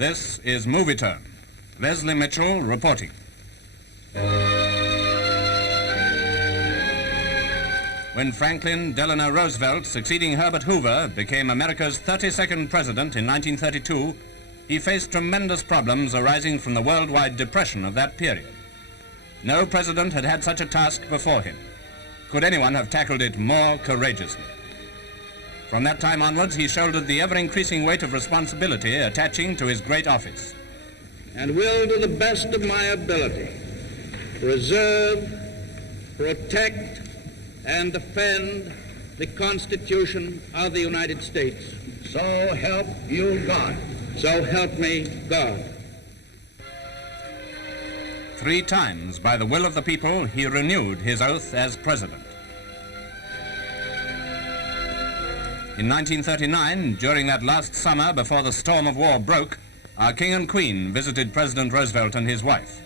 This is Movietone. Leslie Mitchell reporting. When Franklin Delano Roosevelt, succeeding Herbert Hoover, became America's 32nd president in 1932, he faced tremendous problems arising from the worldwide depression of that period. No president had had such a task before him. Could anyone have tackled it more courageously? From that time onwards, he shouldered the ever-increasing weight of responsibility attaching to his great office. And will, to the best of my ability, preserve, protect, and defend the Constitution of the United States. So help you God. So help me God. 3 times, by the will of the people, he renewed his oath as president. In 1939, during that last summer before the storm of war broke, our King and Queen visited President Roosevelt and his wife.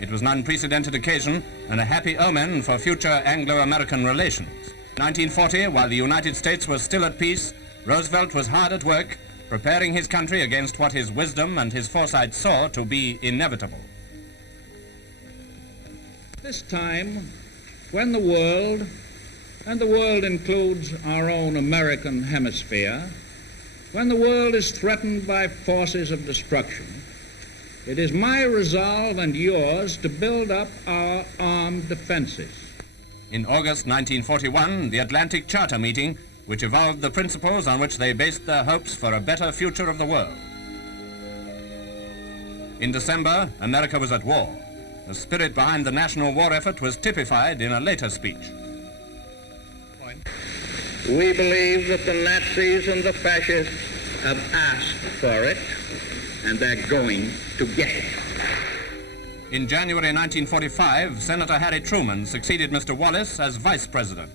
It was an unprecedented occasion and a happy omen for future Anglo-American relations. 1940, while the United States was still at peace, Roosevelt was hard at work, preparing his country against what his wisdom and his foresight saw to be inevitable. This time, when the world, and the world includes our own American hemisphere, when the world is threatened by forces of destruction, it is my resolve and yours to build up our armed defenses. In August 1941, the Atlantic Charter meeting, which evolved the principles on which they based their hopes for a better future of the world. In December, America was at war. The spirit behind the national war effort was typified in a later speech. We believe that the Nazis and the fascists have asked for it, and they're going to get it. In January 1945, Senator Harry Truman succeeded Mr. Wallace as vice president.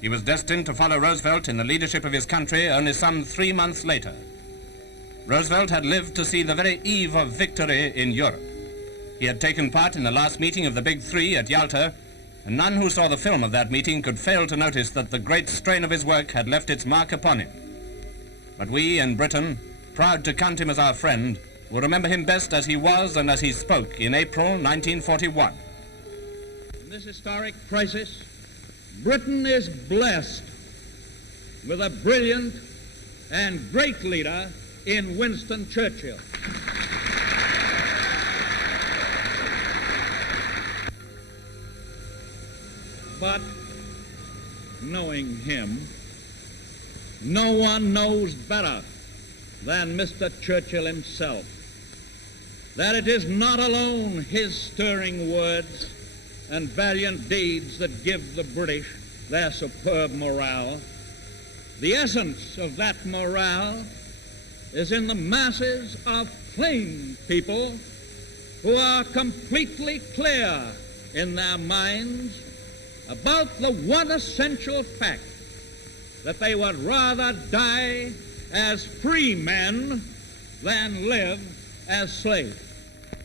He was destined to follow Roosevelt in the leadership of his country only some 3 months later. Roosevelt had lived to see the very eve of victory in Europe. He had taken part in the last meeting of the Big Three at Yalta, and none who saw the film of that meeting could fail to notice that the great strain of his work had left its mark upon him. But we in Britain, proud to count him as our friend, will remember him best as he was and as he spoke in April 1941. In this historic crisis, Britain is blessed with a brilliant and great leader in Winston Churchill. But knowing him, no one knows better than Mr. Churchill himself that it is not alone his stirring words and valiant deeds that give the British their superb morale. The essence of that morale is in the masses of plain people who are completely clear in their minds about the one essential fact that they would rather die as free men than live as slaves.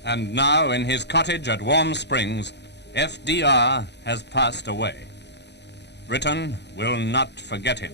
And now, in his cottage at Warm Springs, FDR has passed away. Britain will not forget him.